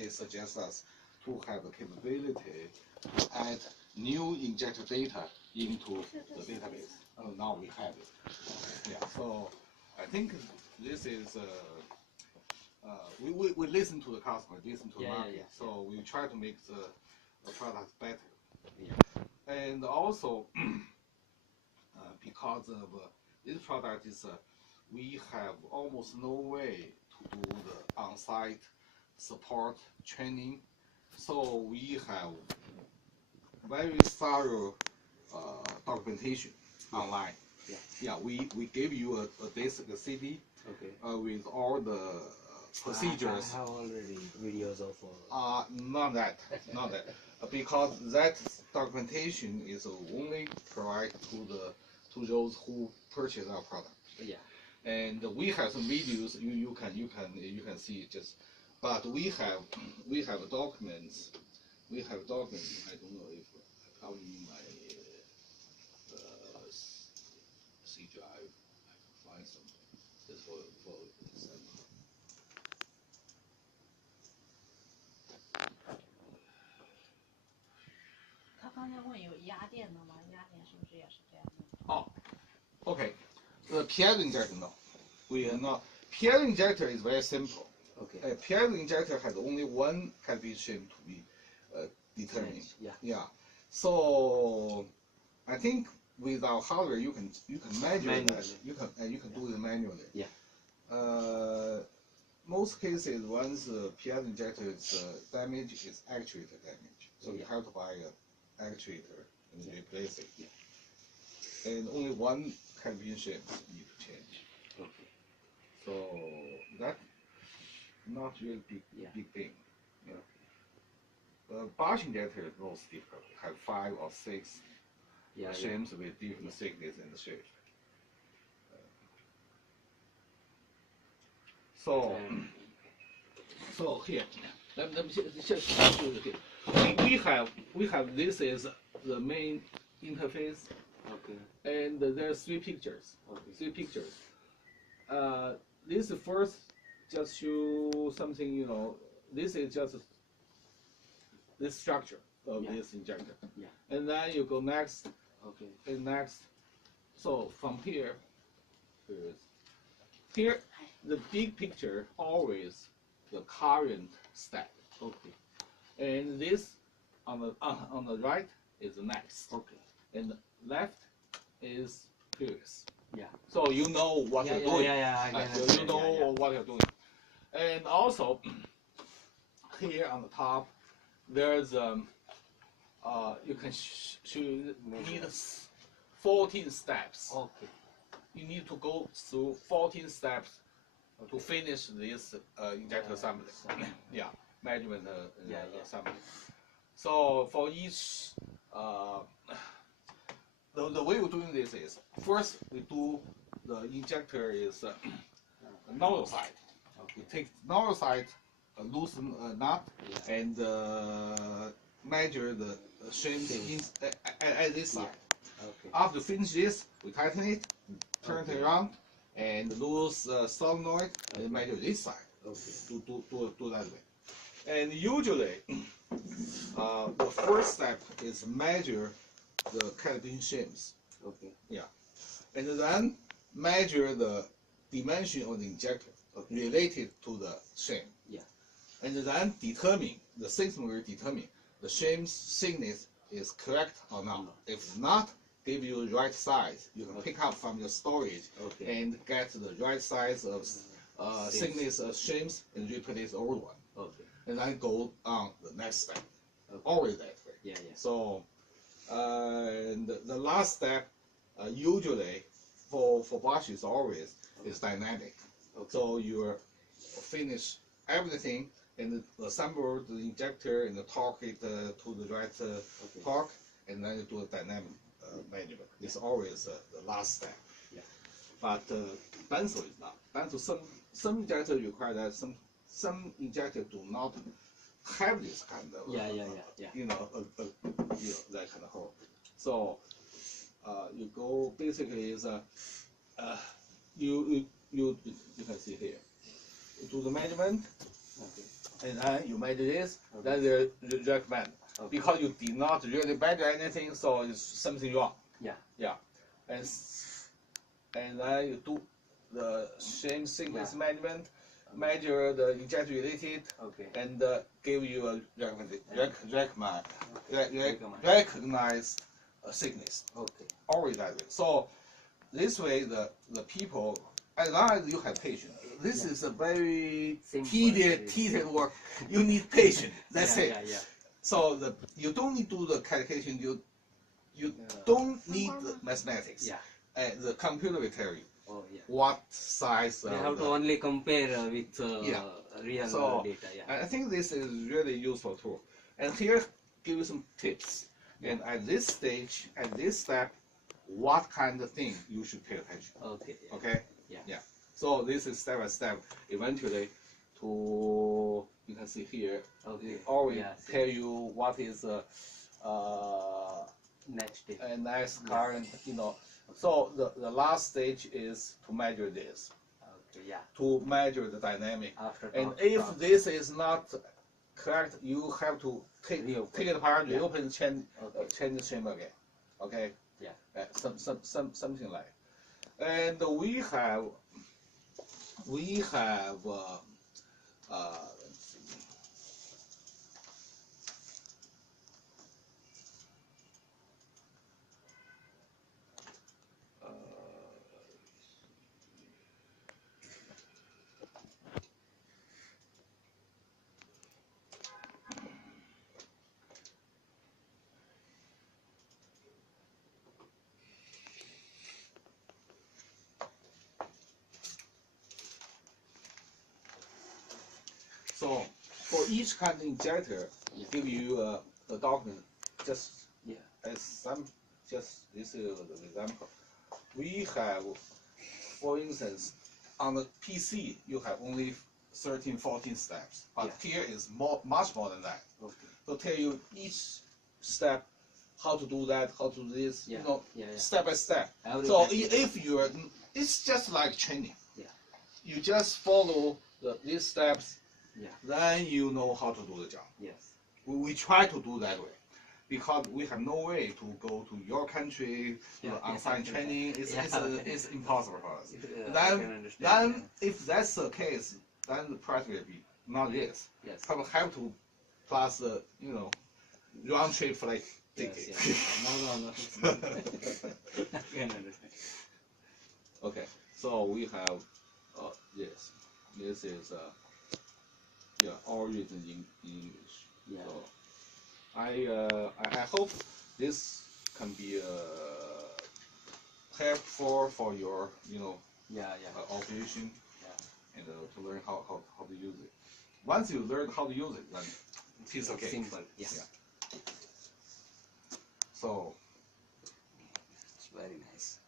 it suggests us to have the capability to add new injector data into the database. Now we have it. Yeah, so I think this is, we listen to the customer, listen to the market, so we try to make the product better. Yeah. And also, because of this product is, we have almost no way to do the on-site support training, so we have very thorough documentation online. Yeah, we give you a basic CD with all the procedures. I have already videos of. Not that, because that documentation is only provided to those who purchase our product. Yeah. And we have some videos you can see just, but we have documents. We have documents. I don't know if I probably in my C drive I can find some just for some. 他刚才问有压电的吗？压电是不是也是这样的？哦 ，OK， the piezo injector no, we are not. Piezo injector is very simple. Okay. A piezo injector has only one calibration to be determined. Yeah. So I think with our hardware you can measure that. You can do it manually. Yeah. Most cases, once the piezo injector is damaged, it's actuator damage. So you have to buy an actuator and replace it. Yeah. And only one calibration need to change. Okay. So that's not really big thing. Yeah. Brush injector is most difficult. Have 5 or 6 shims with different thickness and shape. So here, let me just show you here. We have this is the main interface. Okay. And there's 3 pictures. Okay. 3 pictures. This first just show something, this is just this structure of this injector. Yeah. And then you go next. Okay. And next. So from here, here the big picture always the current step. Okay. And this on the right is the next. Okay. And the left is previous. Yeah. So you know what you're doing. You know what you're doing. And also here on the top there's you can need 14 steps. Okay. You need to go through 14 steps to finish this injector assembly. Yeah, measurement assembly. So for each, the way we're doing this is first we do the injector is nozzle side. We take nozzle side, loosen a nut, and measure the shim at this side. Okay. After finish this, we tighten it, turn it around, and lose solenoid and measure this side. Okay. Do that way. And usually, the first step is measure the calibration shims. Okay. Yeah. And then measure the dimension of the injector related to the shim. Yeah. And then determine, the system will determine the shim's thickness is correct or not. If not, give you the right size. You can pick up from your storage and get the right size of thickness of shims and replace the old one. Okay. And then go on the next step. Always that way. Yeah. So and the last step usually for brushes always is dynamic. So you finish everything and assemble the injector and torque it to the right torque, and then you do a dynamic measurement. It's always the last step. Yeah. But benzo is not. Benzo, some injectors require that. Some injectors do not have this kind of that kind of hole. So you go basically is you can see here. You do the measurement. and then you measure this, then they recommend. Because you did not really measure anything, so it's something wrong. Yeah. Yeah. And then you do the shame sequence management, measure the injection related, and give you a recognized sickness. Always that way. So this way, the people, as long as you have patience, this is a very tedious work. You need patience. That's it. So you don't need to do the calculation. You don't need the mathematics. The computer will tell you what size. They have to only compare with real data. I think this is really useful tool. And here, give you some tips. And at this stage, at this step, what kind of thing you should pay attention. Okay. Yeah. So this is step by step. Eventually, to you can see here, they always tell you what is next current. So the last stage is to measure this. To measure the dynamic. And if this is not correct, you have to take it apart, reopen, change the stream again. Okay. Something like. And we have let's see. So for each kind of injector, give you a document. Just as some, just this is the example. We have, for instance, on the PC you have only 13, 14 steps, but here is much more than that. So tell you each step, how to do that, how to do this, step by step. So if you are, it's just like training. You just follow these steps. Then you know how to do the job. We try to do that way, because we have no way to go to your country on-site training. It's impossible for us. Then if that's the case, then the price will be not this. Probably have to plus round trip flight ticket. No. I can understand. Okay, so we have this. This is all written in English. So I hope this can be helpful for your operation and to learn how to use it. Once you learn how to use it, then it's okay. Simple. So It's very nice.